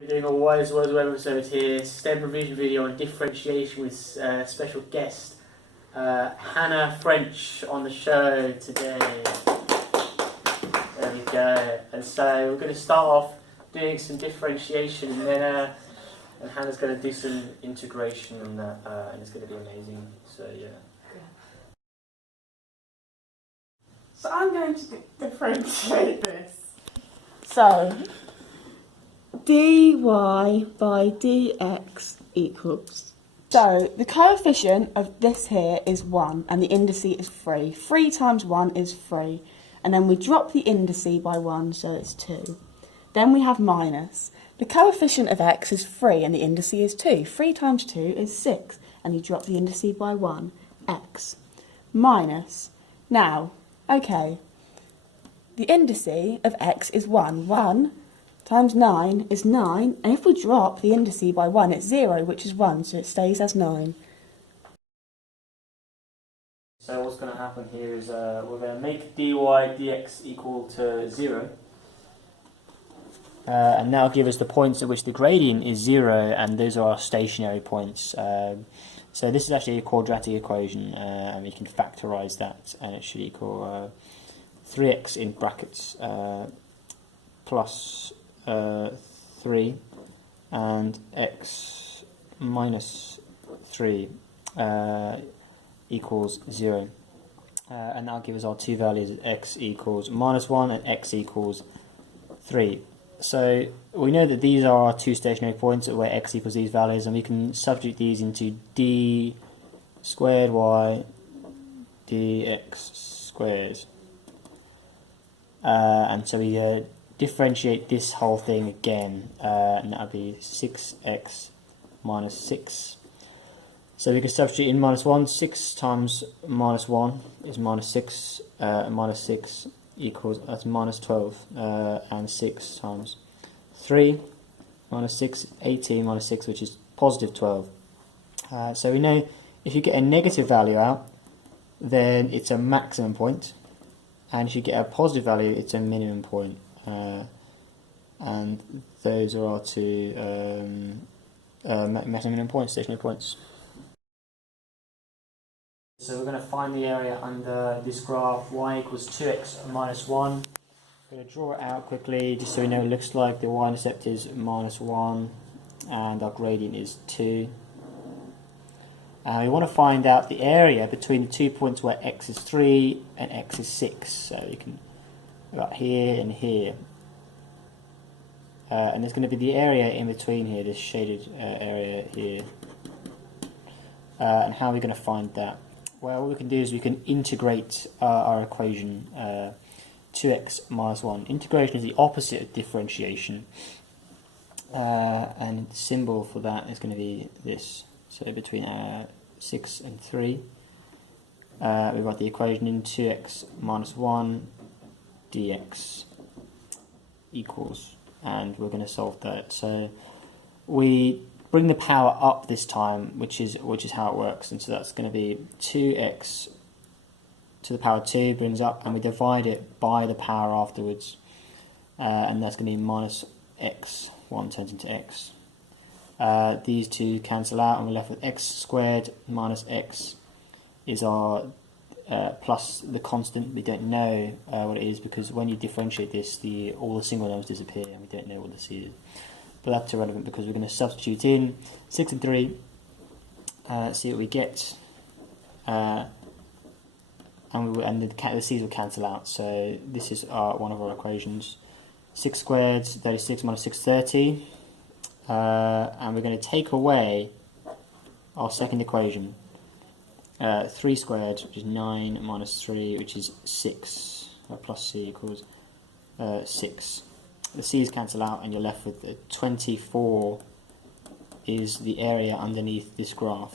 We're doing a Wise Web episode here, STEM revision video on differentiation with special guest Hannah French on the show today. There we go. And so we're going to start off doing some differentiation, and then and Hannah's going to do some integration on that, and it's going to be amazing. So yeah. So I'm going to differentiate this. So dy by dx equals. So the coefficient of this here is 1 and the indice is 3. 3 times 1 is 3. And then we drop the indice by 1, so it's 2. Then we have minus. The coefficient of x is 3 and the indice is 2. 3 times 2 is 6. And you drop the indice by 1, x. Minus. Now, okay, the indice of x is 1. 1 times 9 is 9, and if we drop the indice by 1, it's 0, which is 1, so it stays as 9. So what's going to happen here is we're going to make dy dx equal to 0. And that'll give us the points at which the gradient is 0, and those are our stationary points. So this is actually a quadratic equation, and we can factorise that, and it should equal 3x in brackets plus 3 and x minus 3 equals 0. And that'll give us our two values, x equals -1 and x equals 3. So we know that these are our two stationary points where x equals these values, and we can substitute these into d squared y dx squared. And so we differentiate this whole thing again, and that would be 6x minus 6. So we can substitute in -1, 6 times -1 is -6, minus 6 equals, that's -12, and 6 times 3 minus 6, 18 minus 6, which is positive 12. So we know if you get a negative value out, then it's a maximum point, and if you get a positive value, it's a minimum point. And those are our two maximum minimum points, stationary points. So we're going to find the area under this graph, y equals 2x minus 1. I'm going to draw it out quickly just so we know what it looks like. The y-intercept is -1 and our gradient is 2. And we want to find out the area between the 2 points where x is 3 and x is 6. So you can about here and here. And there's going to be the area in between here, this shaded area here. And how are we going to find that? Well, what we can do is we can integrate our equation 2x minus 1. Integration is the opposite of differentiation. And the symbol for that is going to be this. So between 6 and 3, we've got the equation in 2x minus 1 dx equals, and we're going to solve that. So we bring the power up this time, which is how it works, and so that's going to be 2x to the power 2 brings up, and we divide it by the power afterwards, and that's going to be minus x. 1 turns into x. These two cancel out, and we're left with x squared minus x is our plus the constant. We don't know what it is, because when you differentiate this, all the single numbers disappear and we don't know what this is. But that's irrelevant because we're going to substitute in 6 and 3, see what we get, and the c's will cancel out. So this is one of our equations. 6 squared, 36 minus 6, 30. And we're going to take away our second equation. 3 squared, which is 9, minus 3, which is 6, plus c equals 6. The c's cancel out, and you're left with 24 is the area underneath this graph.